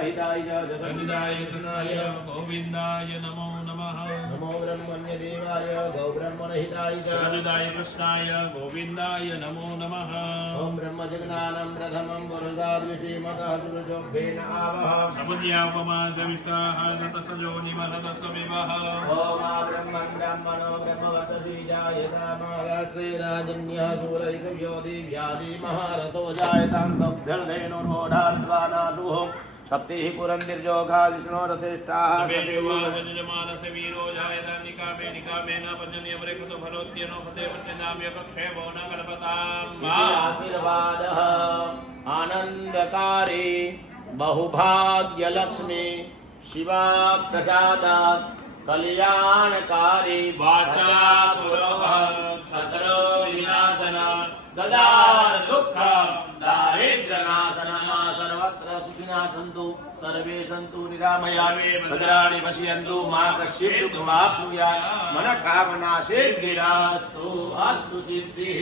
हिताय जगन्नाय कृष्णाय गोविन्दाय नमो नमः। नमो ब्रह्मण्य देवाय गौब्रह्मण हिताय जगन्नाय कृष्णाय गोविन्दाय नमो नमः। ओम ब्रह्म जगन्नाथं प्रथमं पुरुषाद्विषीमतः दुर्जोभेन आवह समुद्यापमागविष्टाः गतसजो निमहदसविवः। ओम ब्रह्मं ब्रह्मणो ब्रह्मवतसी जायतामाराष्ट्रे राजन्यः सूरैकव्यो दिव्यादि महारथो जायतां दग्धर्धेनो रोढार्द्वानाशुः सप्तिः पुरन्दिर्जोघा विष्णो रथेष्टाः वीरो जायतां निकामे निकामेन पञ्चनियमरेखतो फलोत्यनो फते पञ्चनाम्यकक्षेमो न गणपताम् आशीर्वादः आनन्दकारी बहुभाग्यलक्ष्मी शिवा प्रसादात् कल्याणकारी वाचा पुरोहत् सकरो विनाशना ददार दुःख दारिद्र्यनाशनमा सर्वत्र सुखिनः सन्तु सर्वे सन्तु निरामयामे भद्राणि पश्यन्तु मा कश्चित् दुःखमाप्नुयात् मनःकामना सिद्धिरास्तु अस्तु सिद्धिः।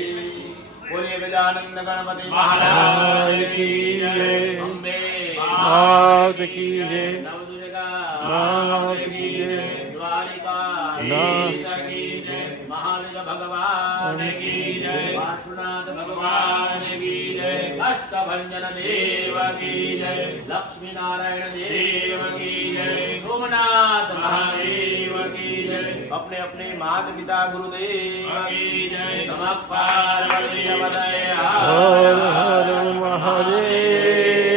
बोले गजानन गणपति महाराज की जय। अम्बे मात की जय। नवदुर्गा मात की जय। द्वारिका नाथ की जय। महावीर भगवान की जय। वासुनाथ भगवान की जय। अष्टभंजन देव की जय। लक्ष्मी नारायण देव की जय। सोमनाथ महादेव की जय। अपने अपने माता पिता गुरुदेव की जय। नमः पार्वती पतये हर हर महादेव।